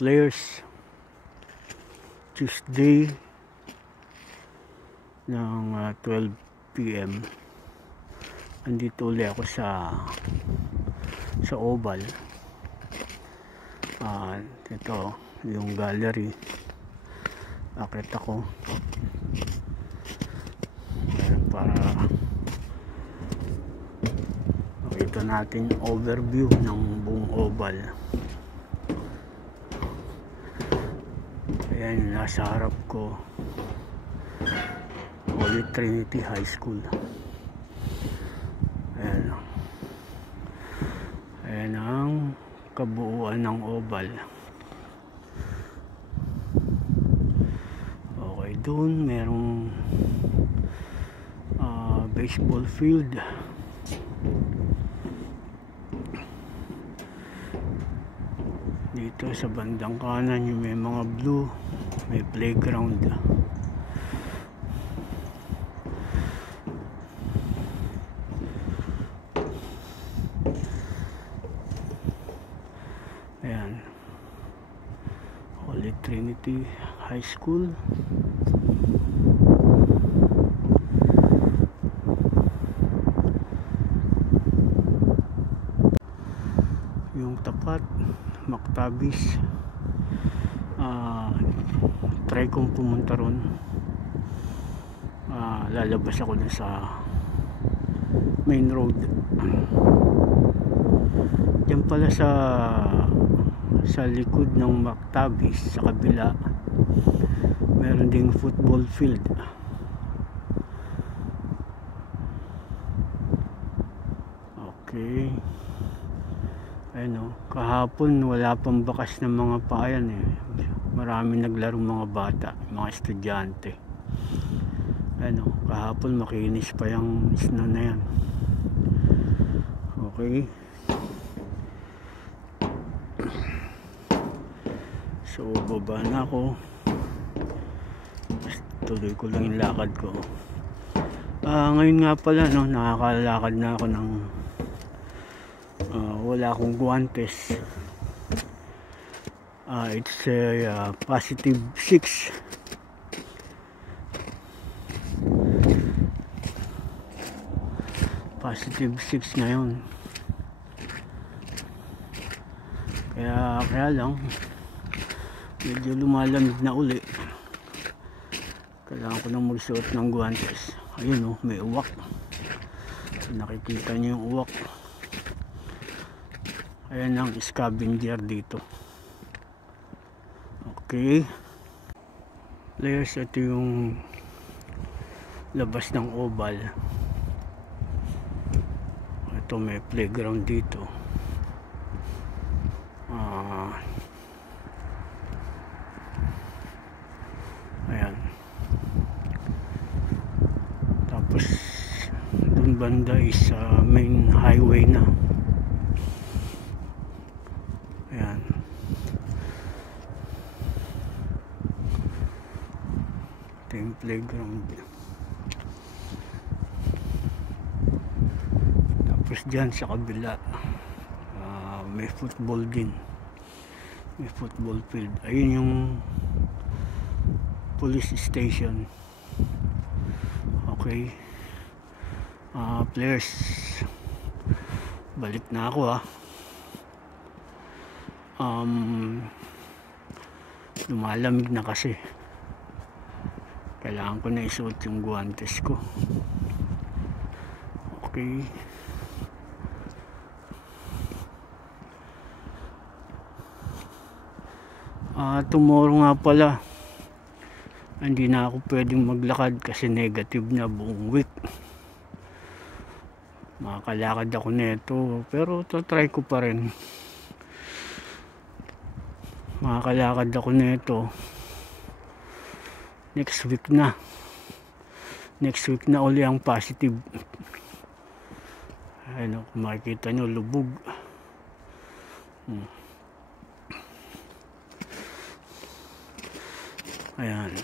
Players, Tuesday ng 12 PM. Andito ulit ako sa Oval. Ito yung gallery. Akit ako para makita natin overview ng buong Oval. Ayan, nasa harap ko, Holy Trinity High School. Ayan ang kabuuan ng Oval. Okay, doon merong baseball field. Dito sa bandang kanan yung may mga blue, may playground. Ayan, Holy Trinity High School. Yung tapat, Mactabis. Try kong pumunta ron. Lalabas ako dun sa main road. Diyan pala sa likod ng Mactabis, sa kabila, meron ding football field. Okay. Ayun, kahapon wala pang bakas ng mga payan eh. Marami naglarong mga bata, mga estudyante. Ayun, kahapon makinis pa yung snow na yan. Okay. So baba na ako. Tuloy ko lang yung lakad ko. Ngayon nga pala, no, nakakalakad na ako ng wala akong guantes. It's a positive 6. Positive 6 ngayon. Kaya lang medyo lumalamig na uli. Kailangan ko nang magsuot ng guantes. Ayun, may uwak. Nakikita niyo yung uwak. Ayan ang scavenger dito. Okay. Players, ito yung labas ng Oval. Ito may playground dito. Ayan. Tapos dun banda is main highway na. Ayan. Ito yung playground. Tapos dyan sa kabila may football din. May football field. Ayun yung police station. Okay. Players, balik na ako lumalamig na kasi. Kailangan ko na isuot yung guantes ko. Okay. Tomorrow nga pala, hindi na ako pwedeng maglakad kasi negative na buong week. Makakalakad ako nito, pero try ko pa rin. Makakalakad ako nito next week na. Next week na uli ang positive. Ayun, kung makikita nyo, lubog. Ayan.